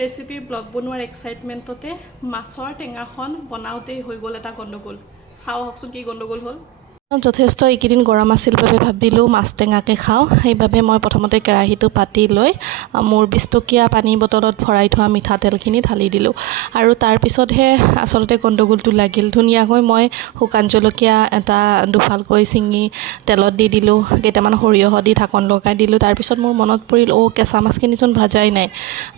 Recipe blog বনোৱাৰ এক্সাইটমেণ্টতে মাছৰ টেঙাখন বনাওঁতেই হৈ গ'ল এটা গণ্ডগোল। চাওঁ আহকচোন কি গণ্ডগোল হ'ল। যথেষ্ট এইকেইদিন গৰম আছিল বাবে ভাবিলোঁ মাছ টেঙাকে খাওঁ। সেইবাবে মই প্ৰথমতে কেৰাহীটো পাতি লৈ মোৰ 20 টকীয়া পানী বটলত ভৰাই থোৱা মিঠাতেলখিনি ঢালি দিলোঁ আৰু তাৰপিছতহে আচলতে গণ্ডগোলটো লাগিল। ধুনীয়াকৈ মই শুকান জলকীয়া এটা দুফালকৈ ছিঙি তেলত দি দিলোঁ, কেইটামান সৰিয়হ দি ঢাকন লগাই দিলোঁ। তাৰপিছত মোৰ মনত পৰিল, কেঁচা মাছখিনিচোন ভাজাই নাই।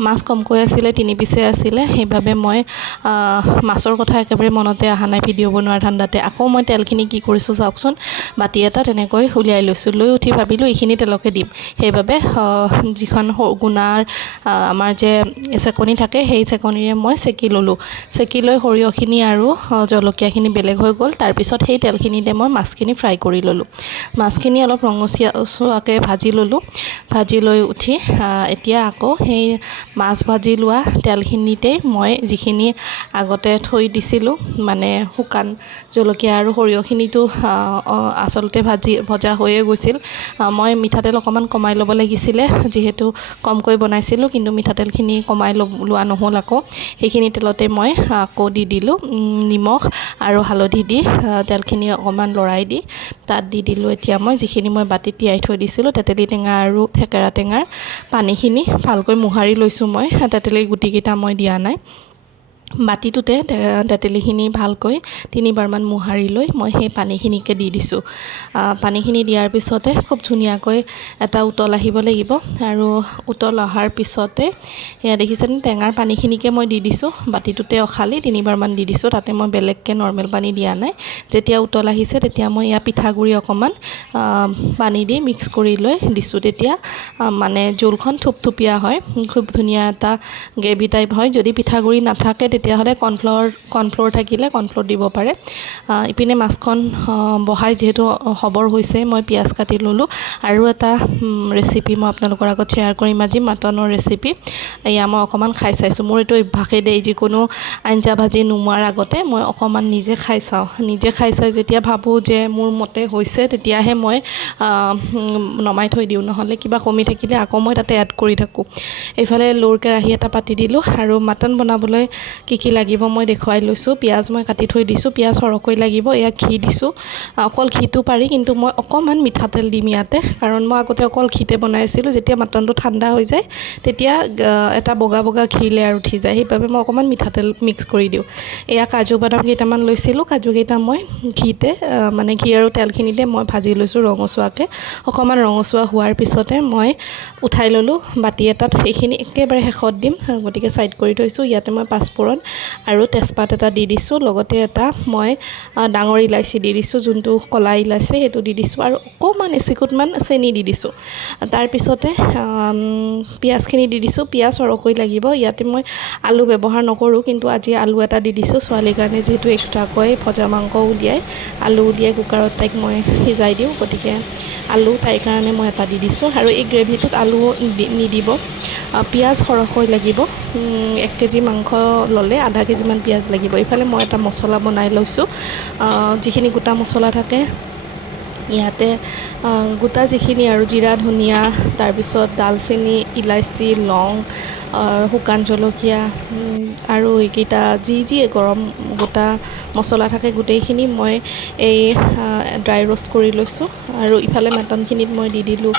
মাছ কমকৈ আছিলে, 3 পিচে আছিলে। সেইবাবে মই মাছৰ কথা একেবাৰে মনতে অহা নাই ভিডিঅ' বনোৱাৰ ধান্দাতে। আকৌ মই তেলখিনি কি কৰিছোঁ চাওকচোন। বাতি এটা তেনেকৈ উলিয়াই লৈছোঁ। লৈ উঠি ভাবিলোঁ এইখিনি তেলকে দিম। সেইবাবে যিখন গুণাৰ আমাৰ যে চেকনি থাকে, সেই চেকনিৰে মই চেকি ল'লোঁ। চেকি লৈ সৰিয়হখিনি আৰু জলকীয়াখিনি বেলেগ হৈ গ'ল। তাৰপিছত সেই তেলখিনিতে মই মাছখিনি ফ্ৰাই কৰি ল'লোঁ। মাছখিনি অলপ ৰঙচুৱাকৈ ভাজি ল'লোঁ। ভাজি লৈ উঠি এতিয়া আকৌ সেই মাছ ভাজি লোৱা তেলখিনিতেই মই যিখিনি আগতে থৈ দিছিলোঁ, মানে শুকান জলকীয়া আৰু সৰিয়হখিনিতো আচলতে ভজা হৈয়ে গৈছিল। মই মিঠাতেল অকণমান কমাই ল'ব লাগিছিলে, যিহেতু কমকৈ বনাইছিলোঁ, কিন্তু মিঠাতেলখিনি কমাই লোৱা নহ'ল। আকৌ সেইখিনি তেলতে মই আকৌ দি দিলোঁ নিমখ আৰু হালধি দি তেলখিনি অকণমান লৰাই দি তাত দি দিলোঁ এতিয়া মই যিখিনি মই বাতিত তিয়াই থৈ দিছিলোঁ তেতেলী টেঙা আৰু থেকেৰা টেঙাৰ পানীখিনি ভালকৈ মোহাৰি লৈছোঁ। মই তেতেলীৰ গুটিকেইটা মই দিয়া নাই। বাতিটোতে তেতেলীখিনি ভালকৈ 3বাৰমান মোহাৰি লৈ মই সেই পানীখিনিকে দি দিছোঁ। পানীখিনি দিয়াৰ পিছতে খুব ধুনীয়াকৈ এটা উতল আহিব লাগিব আৰু উতল অহাৰ পিছতে সেয়া দেখিছেনে, টেঙাৰ পানীখিনিকে মই দি দিছোঁ। বাতিটোতে অখালি 3বাৰমান দি দিছোঁ, তাতে মই বেলেগকৈ নৰ্মেল পানী দিয়া নাই। যেতিয়া উতল আহিছে তেতিয়া মই ইয়াত পিঠাগুড়ি অকণমান পানী দি মিক্স কৰি লৈ দিছোঁ। তেতিয়া মানে জোলখন থুপথুপীয়া হয়, খুব ধুনীয়া এটা গ্ৰেভি টাইপ হয়। যদি পিঠাগুড়ি নাথাকে তেতিয়াহ'লে কৰ্ণফ্ল'ৰ থাকিলে কৰ্ণফ্ল'ৰ দিব পাৰে। ইপিনে মাছখন বহাই যিহেতু সবৰ হৈছে, মই পিঁয়াজ কাটি ল'লোঁ। আৰু এটা ৰেচিপি মই আপোনালোকৰ আগত শ্বেয়াৰ কৰিম আজি, মাটনৰ ৰেচিপি। এয়া মই অকণমান খাই চাইছোঁ। মোৰ এইটো অভ্যাসেই দেই, যিকোনো আঞ্জা ভাজি নুমোৱাৰ আগতে মই অকণমান নিজে খাই চাওঁ। নিজে খাই চাই যেতিয়া ভাবোঁ যে মোৰ মতে হৈছে, তেতিয়াহে মই নমাই থৈ দিওঁ, নহ'লে কিবা কমি থাকিলে আকৌ মই তাতে এড কৰি থাকোঁ। এইফালে লোৰ কেৰাহী এটা পাতি দিলোঁ আৰু মাটন বনাবলৈ কি লাগিব মই দেখুৱাই লৈছোঁ। পিঁয়াজ মই কাটি থৈ দিছোঁ, পিঁয়াজ সৰহকৈ লাগিব। এয়া ঘি দিছোঁ, অকল ঘিটো পাৰি, কিন্তু মই অকণমান মিঠাতেল দিম ইয়াতে, কাৰণ মই আগতে অকল ঘিতে বনাইছিলোঁ। যেতিয়া মাটনটো ঠাণ্ডা হৈ যায় তেতিয়া এটা বগা বগা ঘি লেয়াৰ উঠি যায়, সেইবাবে মই অকণমান মিঠাতেল মিক্স কৰি দিওঁ। এয়া কাজু বাদাম কেইটামান লৈছিলোঁ, কাজুকেইটা মই ঘিতে মানে ঘি আৰু তেলখিনিতে মই ভাজি লৈছোঁ ৰঙচুৱাকৈ। অকণমান ৰঙচুৱা হোৱাৰ পিছতে মই উঠাই ল'লোঁ বাতি এটাত। সেইখিনি একেবাৰে শেষত দিম, গতিকে ছাইড কৰি থৈছোঁ। ইয়াতে মই পাঁচফোৰণ আৰু তেজপাত এটা দি দিছোঁ, লগতে এটা মই ডাঙৰ ইলাচি দি দিছোঁ, যোনটো ক'লা ইলাচি, সেইটো দি দিছোঁ আৰু অকণমান এচিকুটমান চেনি দি দিছোঁ। তাৰপিছতে পিঁয়াজখিনি দি দিছোঁ। পিঁয়াজ সৰহকৈ লাগিব। ইয়াতে মই আলু ব্যৱহাৰ নকৰোঁ, কিন্তু আজি আলু এটা দি দিছোঁ ছোৱালীৰ কাৰণে, যিহেতু এক্সট্ৰাকৈ ভজা মাংস উলিয়াই আলু উলিয়াই কুকাৰত তাইক মই সিজাই দিওঁ, গতিকে আলু তাইৰ কাৰণে মই এটা দি দিছোঁ। আৰু এই গ্ৰেভিটোত আলু নিদিব, পিঁয়াজ সৰহকৈ লাগিব। 1 কেজি মাংস ল'লে আধা কেজিমান পিঁয়াজ লাগিব। এইফালে মই এটা মছলা বনাই লৈছোঁ, যিখিনি গোটা মছলা থাকে ইয়াতে গোটা যিখিনি আৰু জিৰা, ধনিয়া, তাৰপিছত ডালচেনি, ইলাচি, লং, শুকান জলকীয়া আৰু এইকেইটা যি গৰম গোটা মছলা থাকে গোটেইখিনি মই এই ড্ৰাই ৰ'ষ্ট কৰি লৈছোঁ। আৰু ইফালে মাটনখিনিত মই দি দিলোঁ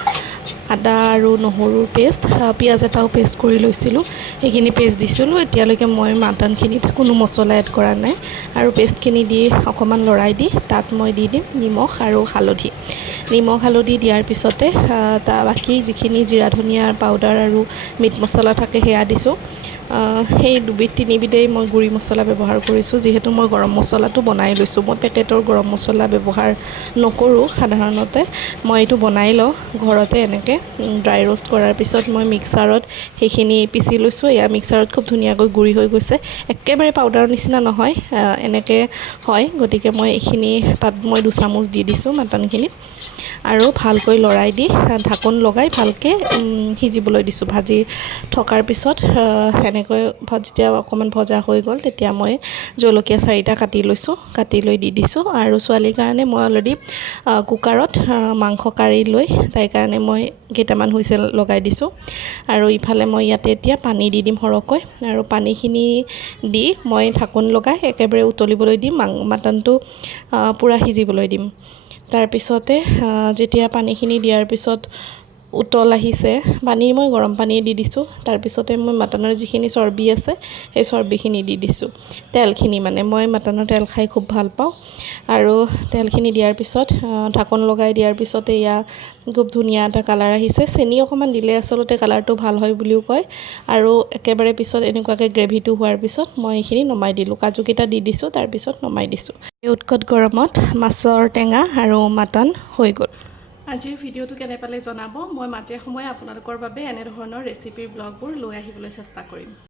আদা আৰু নহৰুৰ পেষ্ট, পিঁয়াজ এটাও পেষ্ট কৰি লৈছিলোঁ, সেইখিনি পেষ্ট দিছিলোঁ। এতিয়ালৈকে মই মাটনখিনিত কোনো মছলা এড কৰা নাই। আৰু পেষ্টখিনি দি অকণমান লৰাই দি তাত মই দি দিম নিমখ আৰু হালধি। নিমখ হালধি দিয়াৰ পিছতে বাকী যিখিনি জিৰা ধনিয়াৰ পাউডাৰ আৰু মিট মছলা থাকে সেয়া দিছোঁ। সেই 2-3বিধেই মই গুড়ি মছলা ব্যৱহাৰ কৰিছোঁ, যিহেতু মই গৰম মছলাটো বনাই লৈছোঁ। মই পেকেটৰ গৰম মছলা ব্যৱহাৰ নকৰোঁ সাধাৰণতে, মই এইটো বনাই লওঁ ঘৰতে। এনেকৈ ড্ৰাই ৰ'ষ্ট কৰাৰ পিছত মই মিক্সাৰত সেইখিনি পিচি লৈছোঁ। এয়া মিক্সাৰত খুব ধুনীয়াকৈ গুড়ি হৈ গৈছে, একেবাৰে পাউডাৰৰ নিচিনা নহয়, এনেকৈ হয়। গতিকে মই এইখিনি তাত মই 2 চামুচ দি দিছোঁ মাটনখিনিত আৰু ভালকৈ লৰাই দি ঢাকোন লগাই ভালকৈ সিজিবলৈ দিছোঁ। ভাজি থকাৰ পিছত এনেকৈ যেতিয়া অকণমান ভজা হৈ গ'ল তেতিয়া মই জলকীয়া 4টা কাটি লৈছোঁ, কাটি লৈ দি দিছোঁ। আৰু ছোৱালীৰ কাৰণে মই অলৰেডি কুকাৰত মাংস কাঢ়ি লৈ তাইৰ কাৰণে মই কেইটামান হুইচেল লগাই দিছোঁ। আৰু ইফালে মই ইয়াতে এতিয়া পানী দি দিম সৰহকৈ, আৰু পানীখিনি দি মই ঢাকোন লগাই একেবাৰে উতলিবলৈ দিম, মাটনটো পূৰা সিজিবলৈ দিম। তাৰপিছতে যেতিয়া পানীখিনি দিয়াৰ পিছত উতল আহিছে, পানী মই গৰম পানী দি দিছোঁ। তাৰপিছতে মই মাটনৰ যিখিনি চৰ্বি আছে সেই চৰ্বিখিনি দি দিছোঁ, তেলখিনি মানে মই মাটনৰ তেল খাই খুব ভাল পাওঁ। আৰু তেলখিনি দিয়াৰ পিছত ঢাকোন লগাই দিয়াৰ পিছতে এয়া খুব ধুনীয়া এটা কালাৰ আহিছে। চেনি অকণমান দিলে আচলতে কালাৰটো ভাল হয় বুলিও কয়। আৰু একেবাৰে পিছত এনেকুৱাকৈ গ্ৰেভিটো হোৱাৰ পিছত মই এইখিনি নমাই দিলোঁ, কাজুকেইটা দি দিছোঁ, তাৰপিছত নমাই দিছোঁ। এই উৎকট গৰমত মাছৰ টেঙা আৰু মাটন হৈ গ'ল। আজিৰ ভিডিঅ'টো কেনে পালে জনাব। মই মাজে সময়ে আপোনালোকৰ বাবে এনেধৰণৰ ৰেচিপিৰ ব্লগবোৰ লৈ আহিবলৈ চেষ্টা কৰিম।